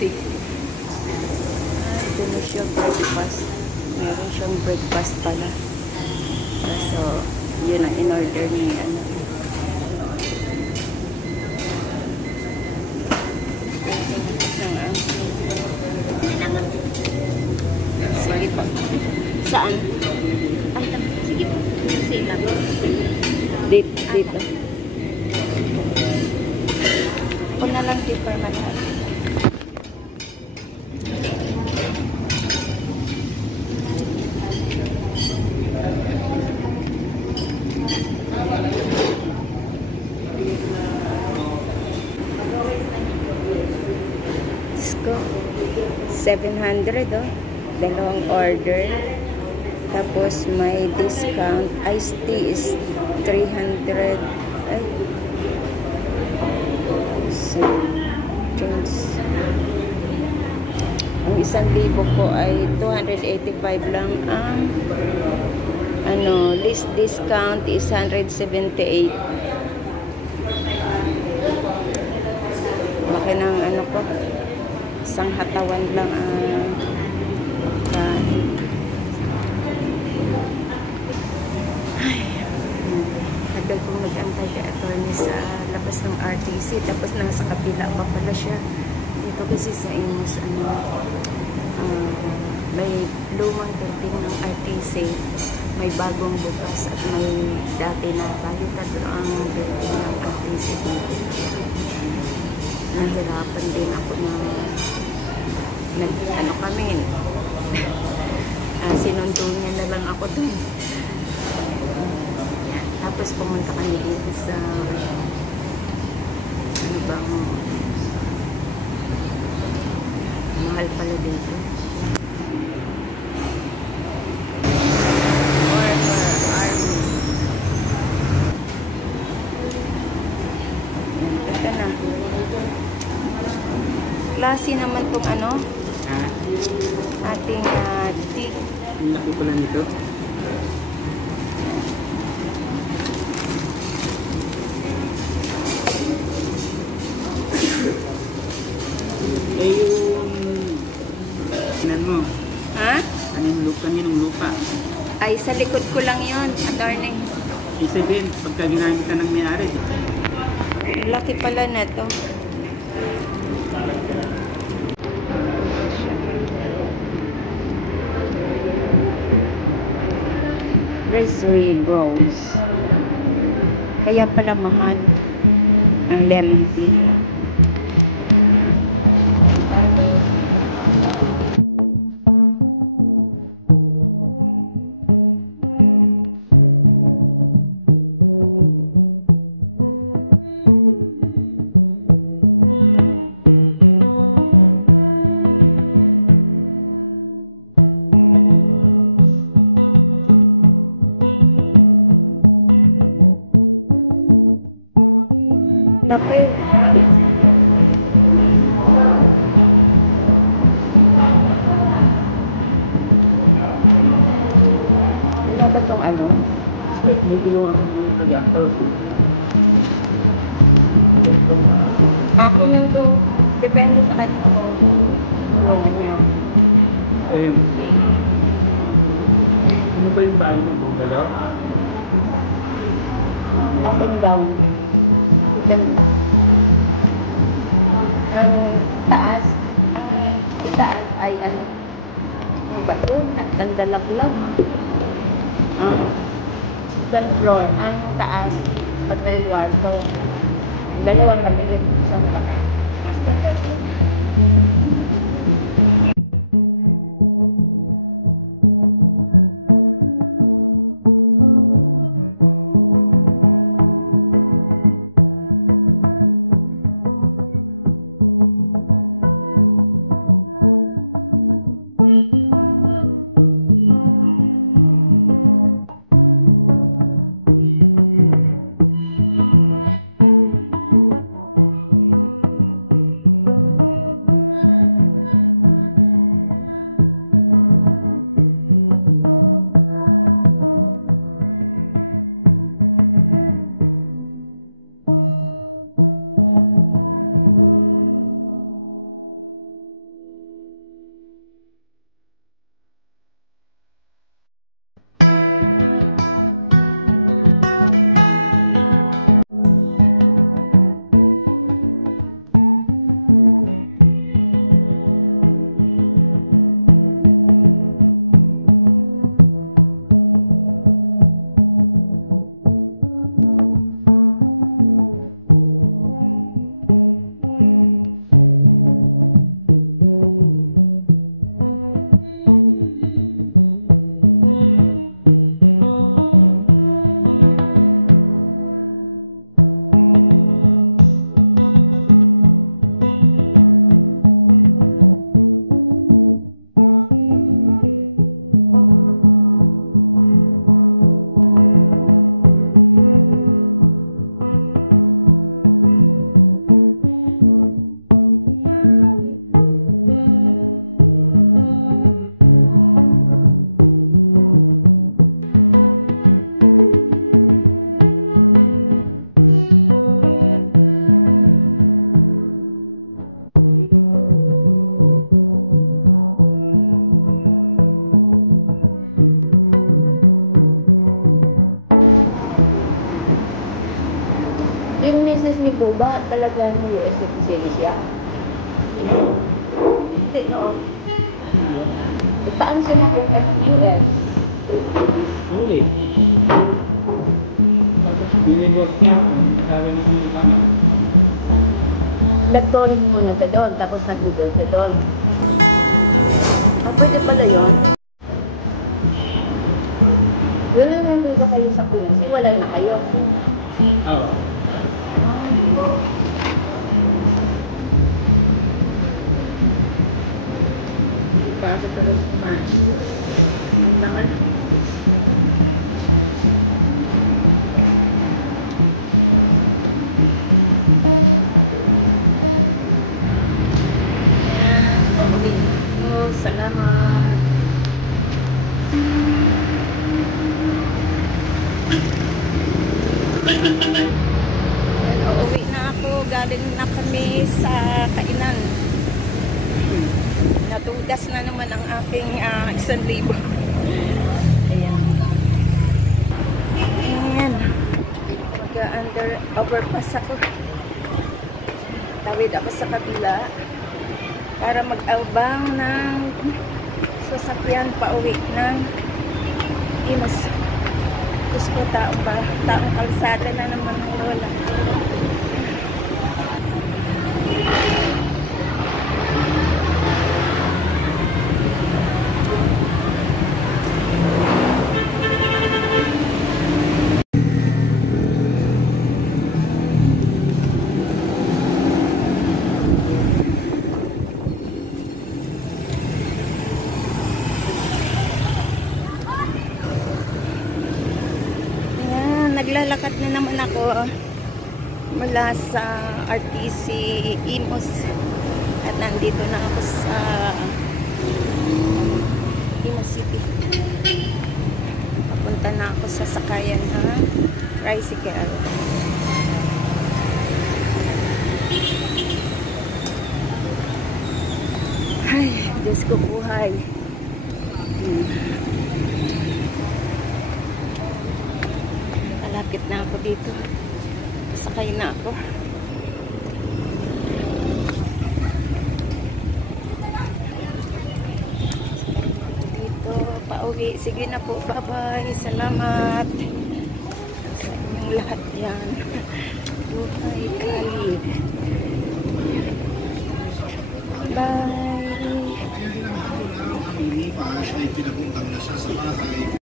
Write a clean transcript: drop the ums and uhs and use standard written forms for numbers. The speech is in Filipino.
Stick. Ito na siya breakfast. Meron siyang breakfast pala. So, yun ang in-order niya. Saan? Ay, sige po. Dito. O na lang dito na lang. Disco. 700 oh. Dalawang order. Tapos may discount. Iced tea is 300. Ay. So, Jones. Ang 1,000 ko ay 285 lang ang list discount is 178. Laki ng pa. Isang hatawan lang ang hagdag kong nag-antay kay attorney sa labas ng RTC, tapos nasa kapila pa pala siya. Dito kasi sa Imus, may lumang turbine ng RTC, may bagong bukas at may dati na balikat ang turbine ng RTC dito. Nahirapan din ako kami sinundo niya na lang ako dun. Tapos pumunta kami dito sa mahal pala dito. Ganda na. Classy naman itong ating tea. Ang laki pala nito. Yung mo. Ha? Anong lupa? Ay, sa likod ko lang yun, attorney. Isa din, pagka ginamit ka ng may-ari. Laki pala na to. Raspberry rose. Kaya pala mahal ang lemon tea. Tapi dapat tong may ginawa ko ng reactor. Ako nga to, depende sa kanya ko. Ano ba yung bayo mo? Galaw? Up and down. Ang taas ay ano ba ito? Nandalaglag. Third floor. Ang taas mag-kwarto. Dalawa kami rin sa taas. lalagyan mo yung siya? Hindi, no. Itaan sila yung FUS. Okay. Tapos, binigwas niya. Masabi na yung kami. Nag-doon muna ka doon, tapos nag-doon ka doon. Pwede pala yun. Yun lang nandito kayo sa kulansi, wala na kayo. Oo. Para sa talaga. Naman. Salamat. Uwi na ako. Galing na kami sa kainan. Natugas na naman ang aking 1,000. Ayan. Ayan. Mag-under overpass ako. Tawid ako sa kabila para mag-albang ng sasakyan pa uwi ng Imus. Diyos ko, taong kalsada na naman wala. Naglalakad na naman ako mula sa RTC Imus at nandito na ako sa Imus City. Papunta na ako sa sakayan na tricycle. Ay, Diyos ko buhay. Malapit na ako dito. Sakay na ako. Dito, pauwi. Sige na po. Bye-bye. Salamat sa inyong lahat dyan. Buhay kayo. Bye. Kaya ilang araw na ang lumipas ay pinapunta ko na siya sa bahay.